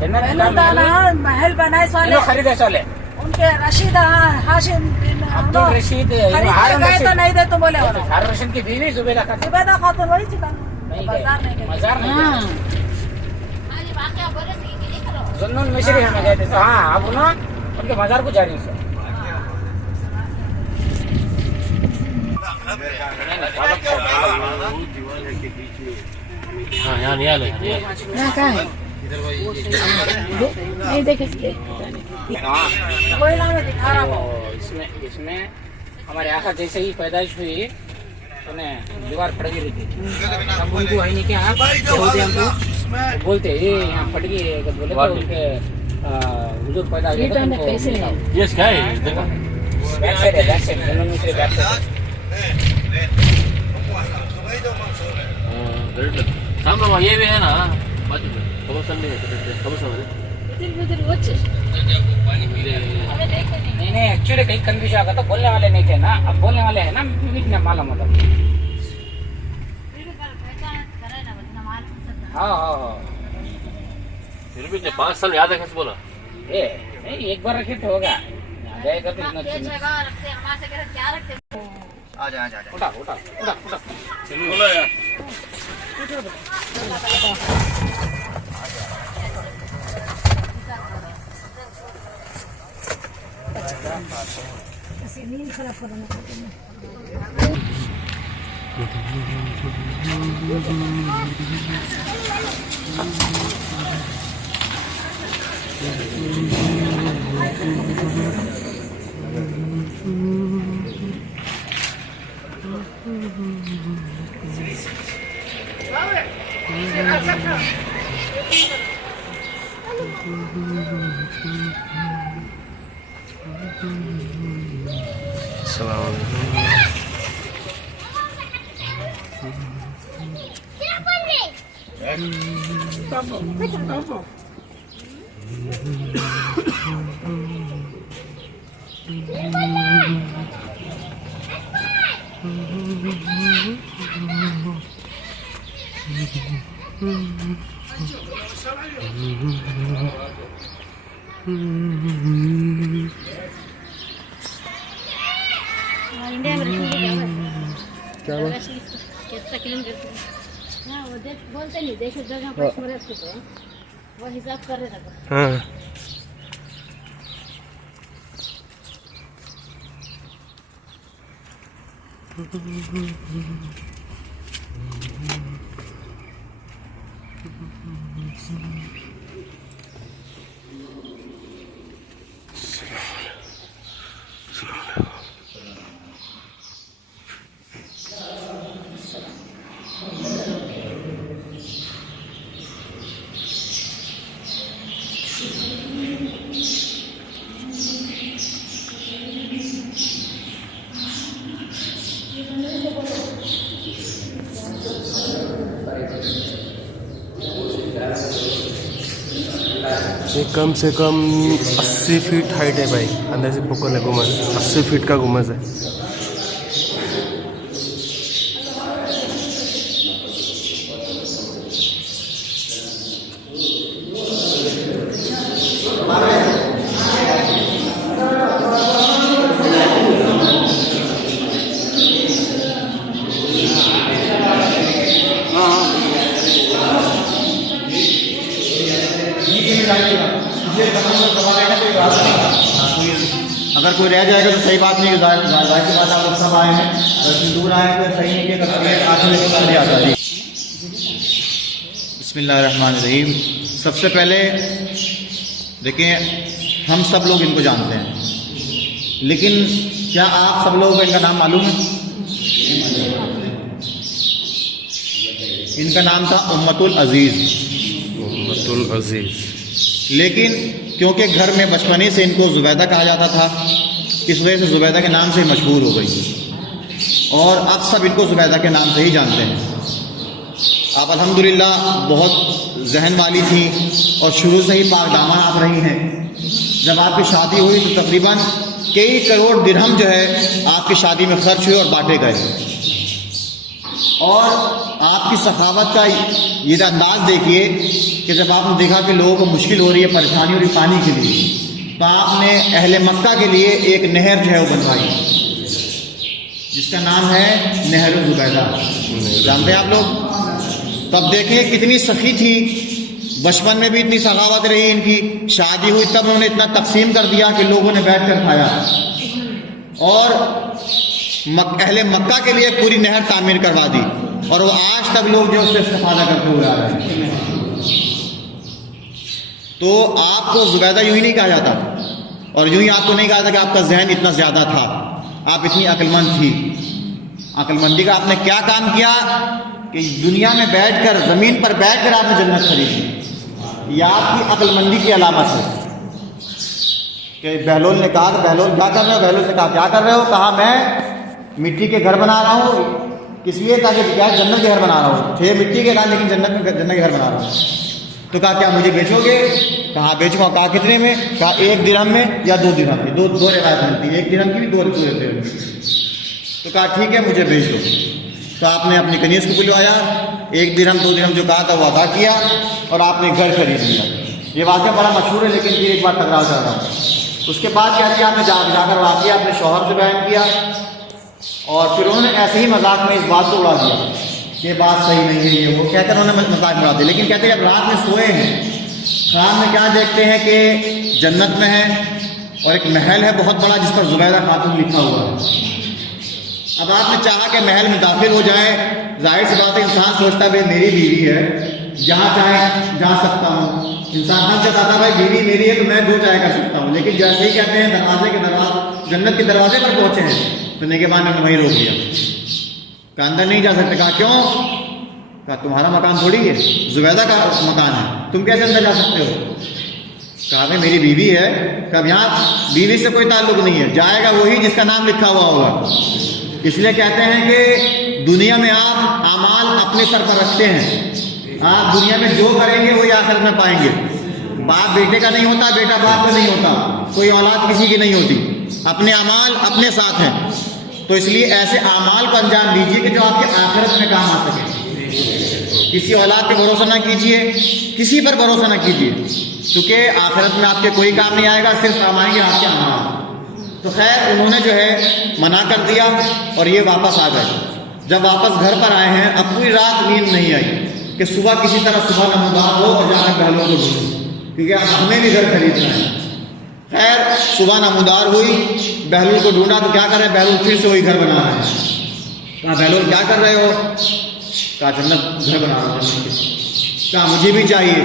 जन्नत का महल बनाए सोले खरीदे सोले उनके रशीद हाशिम अब्दुल रशीद गए तो नहीं दे तो बोले हारून रशीद की बीवी जुबैदा खातून वही चिकन मजार नहीं जुन्नून मिश्री हमें गए थे तो हाँ अब ना उनके मजार को जा रही हूँ हाँ यहाँ नहीं आना कहाँ है नहीं देखे कोई नाम दिखा रहा हूँ इसमें हमारे आका जैसे ही पैदाइश हुई उन्हें दीवार फट गई थी अब उनको वही नहीं क्या बोलते हमको बोलते ये यहाँ फट गई बोले तो उनके हुजूर पैदा हुए ये क्या है देखो बैक साइड है बैक साइड दोनों में से बैक साइड सामने वहाँ ये भी है ना बाजू में कबूतर नहीं है कबूतर नहीं एक्चुअली कहीं कंफ्यूज आ गया तो बोलने वाले नहीं थे ना अब बोलने वाले हैं ना मीठने मालूम होता हाँ फिर भी 5 साल याद है कैसे बोला ये नहीं एक बार रखे तो होगा जाएगा तो इतना आजा उठा बोला यार नींद खराब करना इंडिया में क्या कितना किलोमीटर हाँ वो बोलते नहीं देखे जगह पर तो वो हिसाब कर रहे थे हाँ ये कम से कम 80 फीट हाइट है भाई अंदर से पोकल है गुम्बद 80 फीट का गुम्बद है अगर कोई रह जाएगा तो सही बात नहीं है, जाहिर सी बात आप लोग सब आए हैं, अगर दूर आए तो सही नहीं कि आगे बिस्मिल्लाहिर्रहमानिर्रहीम। सबसे पहले देखिए हम सब लोग इनको जानते हैं, लेकिन क्या आप सब लोगों को इनका नाम मालूम है? इनका नाम था उम्मतुल अजीज़। लेकिन क्योंकि घर में बचपने से इनको ज़ुबैदा कहा जाता था, इस वजह से ज़ुबैदा के नाम से ही मशहूर हो गई और अब सब इनको ज़ुबैदा के नाम से ही जानते हैं। आप अल्हम्दुलिल्लाह बहुत जहन वाली थी और शुरू से ही पाक दामन आप रही हैं। जब आपकी शादी हुई तो तकरीबन कई करोड़ दिरहम जो है आपकी शादी में खर्च हुए और बांटे गए। और आपकी सखावत का ये अंदाज़ देखिए कि जब आपने देखा कि लोगों को मुश्किल हो रही है, परेशानी हो रही है पानी के लिए, तो आपने अहले मक्का के लिए एक नहर जो है वो बनवाई, जिसका नाम है नहर ज़ुबैदा। जानते हैं आप लोग? तब देखिए कितनी सखी थी, बचपन में भी इतनी सखावत रही इनकी, शादी हुई तब उन्होंने इतना तकसीम कर दिया कि लोगों ने बैठ कर खाया, और अहले मक्का के लिए पूरी नहर तामीर करवा दी, और वो आज तक लोग जो उससे इस्तेफादा करते हुए आ रहे हैं। तो आपको ज़ुबैदा यूं ही नहीं कहा जाता, और यूं ही आपको नहीं कहा था कि आपका जहन इतना ज़्यादा था, आप इतनी अक्लमंद थी। अक्लमंदी का आपने क्या काम किया कि दुनिया में बैठकर, ज़मीन पर बैठकर आपने जन्नत खरीदी। यह आपकी अक्लमंदी की अलामत है। कि बहलोल ने कहा कि बहलोल क्या कर रहे हो? बहलोल से कहा क्या कर रहे हो? कहा मैं मिट्टी के घर बना रहा हूँ, किस लिए? ताकि क्या? जन्नत के घर बना रहा हूँ। थे मिट्टी के घर, लेकिन जन्नत के घर बना रहा हूँ। तो कहा क्या मुझे बेचोगे? कहा बेचूंगा। कहा कितने में? कहा 1 दिरहम में या 2 दिरहम में। दो रिवायत मिलती है, 1 दिरहम की भी, 2 दिरहम की। तो कहा ठीक है मुझे बेच दो। तो आपने अपनी कनीज को बुलवाया, 1 दिरहम 2 दिरहम जो कहा था वो अदा किया, और आपने घर खरीद लिया। ये वाक़या बड़ा मशहूर है, लेकिन फिर एक बार टकराव चल रहा है। उसके बाद क्या किया आपने? जाकर वाक़या अपने शौहर से बयान किया, और फिर उन्होंने ऐसे ही मजाक में इस बात को उड़ा दिया, ये बात सही नहीं है, ये वो कहकर उन्होंने मजाक में उड़ा दिया। लेकिन कहते हैं जब रात में सोए हैं, ख्वाब में क्या देखते हैं कि जन्नत में है, और एक महल है बहुत बड़ा जिस पर ज़ुबैदा खातून लिखा हुआ है। अब आपने चाहा कि महल में दाखिल हो जाए, जाहिर सी बात है इंसान सोचता है भाई मेरी बीवी है, जहाँ चाहे जा सकता हूँ। इंसान हम चाहता भाई बीवी मेरी है तो मैं जो चाहे कर सकता हूँ, लेकिन जैसे ही कहते हैं जन्नत के दरवाजे पर पहुँचे हैं, तो निगहबान ने वहीं रोक दिया। कहा अंदर नहीं जा सकते। कहा क्यों? कहा तुम्हारा मकान थोड़ी है, ज़ुबैदा का मकान है, तुम कैसे अंदर जा सकते हो? कहा भाई मेरी बीवी है। कहा यहाँ बीवी से कोई ताल्लुक नहीं है, जाएगा वही जिसका नाम लिखा हुआ होगा। इसलिए कहते हैं कि दुनिया में आप आमाल अपने सर पर रखते हैं, आप दुनिया में जो करेंगे वही आखिरत में पाएंगे। बाप बेटे का नहीं होता, बेटा बाप का नहीं होता, कोई औलाद किसी की नहीं होती, अपने अमाल अपने साथ हैं। तो इसलिए ऐसे अमाल को अंजाम दीजिए कि जो आपके आखिरत में काम आ सके। किसी औलाद पे भरोसा ना कीजिए, किसी पर भरोसा ना कीजिए, क्योंकि आखिरत में आपके कोई काम नहीं आएगा, सिर्फ काम आएंगे आपके अमाल। तो खैर उन्होंने जो है मना कर दिया, और ये वापस आ गए। जब वापस घर पर आए हैं, अब पूरी रात नींद नहीं आई कि सुबह किसी तरह सुबह नमूदार हो और जाकर बहलों को ढूंढो, क्योंकि अब हमें भी घर खरीदना है। खैर सुबह नमूदार हुई, बहलूल को ढूंढा तो क्या कर रहे हैं? बहलूल फिर से वही घर बना रहे हैं। कहा बहलूल क्या कर रहे हो? कहा जन्नत घर बना रहा हूँ। कहा मुझे भी चाहिए।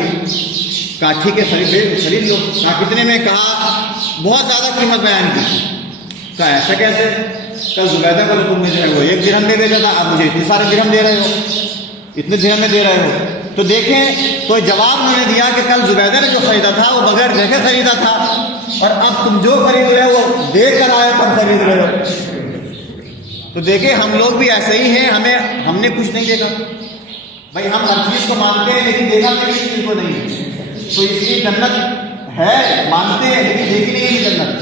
कहा ठीक है खरीद लो। कहा कितने में? कहा बहुत ज़्यादा कीमत बयान की। कहा ऐसा कैसे? कल ज़ुबैदा को तुमने जो है वो 1 दिरहम में बेचा था, अब मुझे इतने सारे दिरहम दे रहे हो, इतने दिरहम में दे रहे हो। तो देखें, तो जवाब उन्होंने दिया कि कल ज़ुबैदा ने जो खरीदा था वो बगैर देखे खरीदा था, और अब तुम जो खरीद रहे हो वो देख कर आए तब खरीद रहे हो। तो देखें हम लोग भी ऐसे ही हैं, हमने कुछ नहीं देखा भाई, हम हर चीज़ को मानते हैं लेकिन देखा किसी चीज़ को नहीं है। तो इसलिए जन्नत है मानते हैं लेकिन देखी नहीं है जन्नत,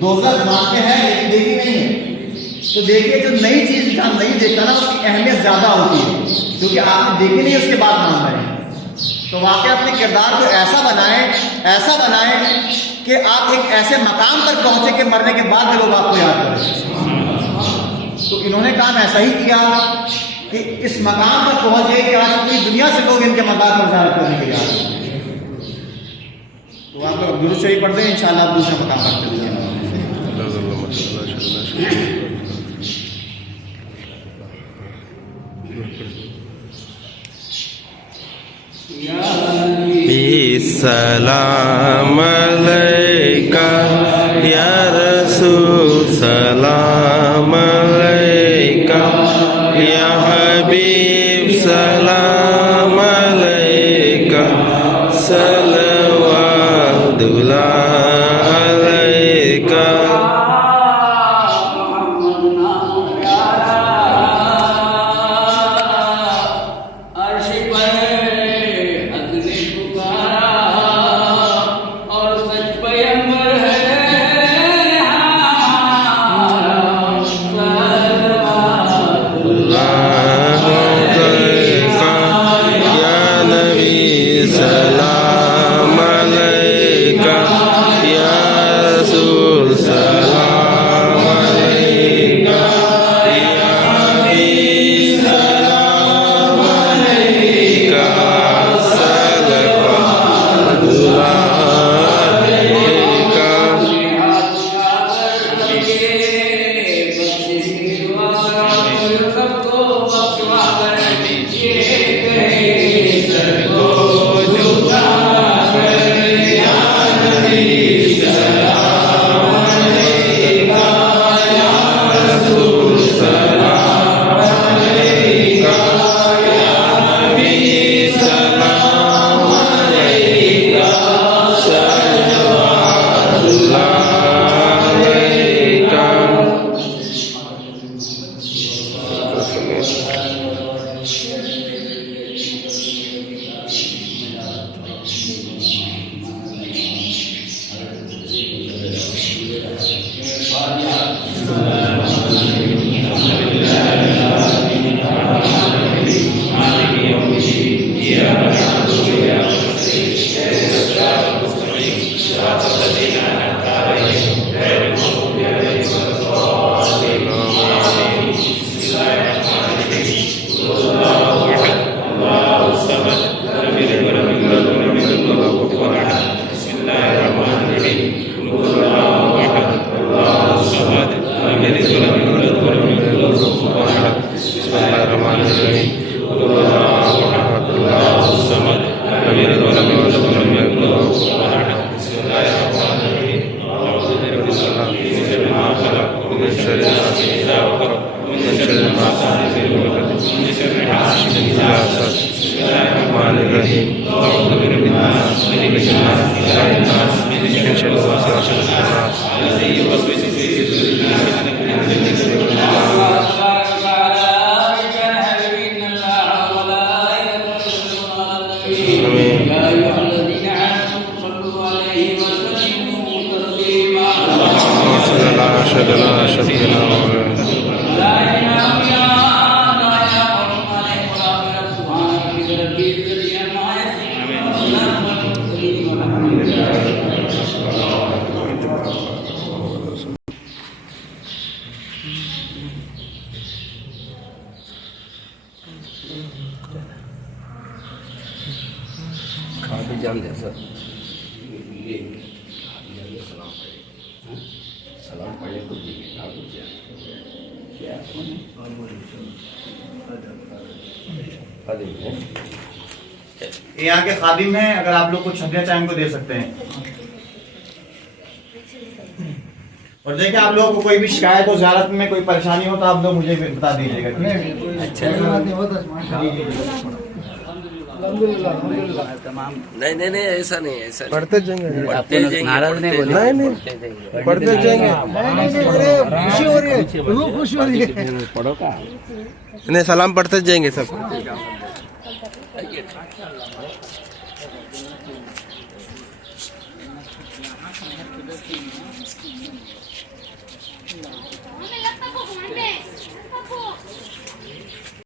दोज़ख मानते हैं लेकिन देखी नहीं है। तो देखिए जो नई चीज़ इंसान नहीं देखता ना, उसकी अहमियत ज़्यादा होती है, क्योंकि आपने देखी नहीं उसके बाद मान रहे हैं। तो वाकई अपने किरदार को ऐसा बनाएं कि आप एक ऐसे मकाम पर पहुंचे कि मरने के बाद भी लोग आपको याद करें। तो इन्होंने काम ऐसा ही किया कि इस मकाम पर पहुंच गए कि आज पूरी दुनिया से लोग इनके मज़ार पर ज़ियारत करने के लिए आए। तो आप लोग दुरूद शरीफ पढ़ते हैं, इंशाअल्लाह आप दूसरे मकाम पर चले जाएंगे। सलाम अलैका या रसूल, सलाम अलैका या हबीब, सलाम अलैका, सलवातुल्लाह अलैका। ये यहाँ के खादिम हैं, अगर आप लोग कुछ हदिया चाहें इनको दे सकते हैं। और देखिए आप लोगों को कोई भी शिकायत हो, ज़ियारत में कोई परेशानी हो तो आप लोग मुझे बता दीजिएगा। नहीं नहीं नहीं, ऐसा नहीं, ऐसा नहीं। पढ़ते जाएंगे, पढ़ते जाएंगे, नाराज नहीं बोले। नहीं नहीं पढ़ते जाएंगे। खुशी हो रही है, वो खुश हो रही है। पढ़ो का नहीं सलाम पढ़ते जाएंगे सब।